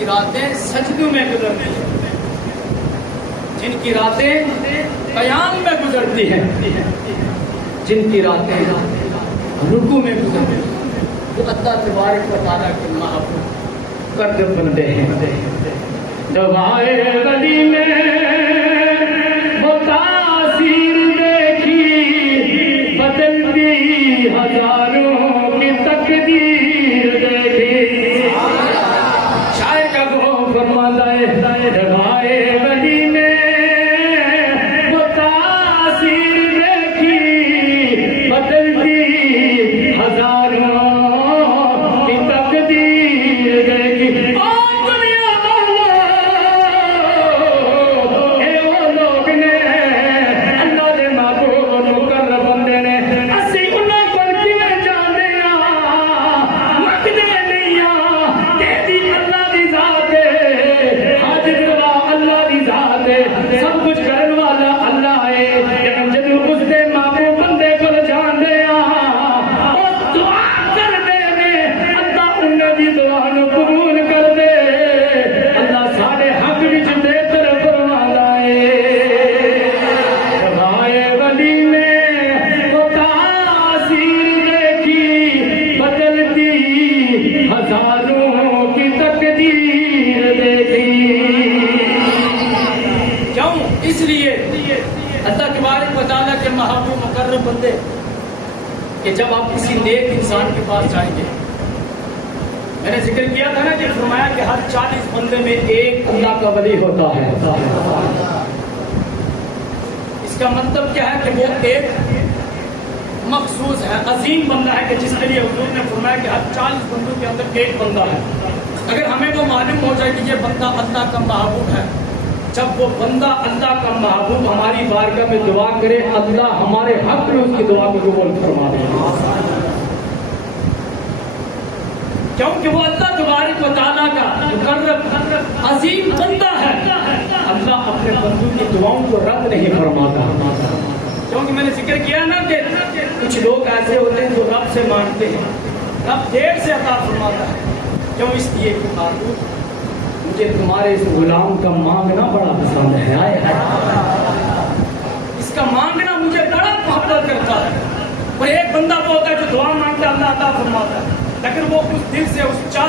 کی راتیں سجدوں میں گزرتی ہیں، جن کی راتیں قیام میں گزرتی ہیں، جن کی راتیں رکوع میں گزرتی ہیں، وہ اللہ تبارک و تعالیٰ کے محبوب قدر بندے ہیں۔ دوائے ولی میں وہ تاثیر دیکھی، بدلتی ہزاروں کی تقدیر دیکھی۔ شاعر کا وہ فرماتا ہے دوائے ولی میں وہ تاثیر دیکھی، بدلتی ہزاروں کی تقدیر دیکھی۔ سب کچھ کرنے والا اللہ ہے، لیکن جب اس دے محبوب بندے کو جان دیا اور دعا کر دے اللہ انہیں بھی دعا نو قبول کر دے۔ اللہ سارے حق وچ بہتر فرماندا ہے۔ دوائے ولی نے وہ تاثیر دیکھی، بدلتی ہزاروں کی تقدیر دیکھی۔ کیوں؟ اس لیے اللہ تبارک و تعالیٰ کے محبوب مقرب بندے کہ جب آپ کسی نیک انسان کے پاس جائیں گے، میں نے ذکر کیا تھا نا کہ فرمایا کہ ہر 40 بندے میں ایک اللہ کا ولی ہوتا ہے۔ اس کا مطلب کیا ہے کہ وہ ایک مخصوص ہے، عظیم بندہ ہے کہ جس کے لیے حضور نے فرمایا کہ ہر 40 بندوں کے اندر ایک بندہ ہے۔ اگر ہمیں وہ معلوم ہو جائے کہ یہ بندہ اللہ کا محبوب ہے، جب وہ بندہ اللہ کا محبوب ہماری بارگاہ میں دعا کرے، اللہ ہمارے حق میں اس کی دعا کو قبول فرما دے، کیونکہ وہ اللہ تبارک و تعالیٰ کا مقرب عظیم بندہ ہے۔ اللہ اپنے بندوں کی دعاؤں کو رد نہیں فرماتا، کیونکہ میں نے ذکر کیا نا کہ کچھ لوگ ایسے ہوتے ہیں جو رب سے مانگتے ہیں، رب دیر سے عطا فرماتا ہے۔ کیوں؟ اس لیے کہ معبود مجھے تمہارے اس غلام کا مانگنا بڑا پسند ہے، اس کا مانگنا مجھے بڑا محبت کرتا ہے۔ اور ایک بندہ وہ ہوتا ہے جو دعا مانگتا ہے اللہ عطا فرماتا ہے، لیکن وہ اس دل سے اس چاہ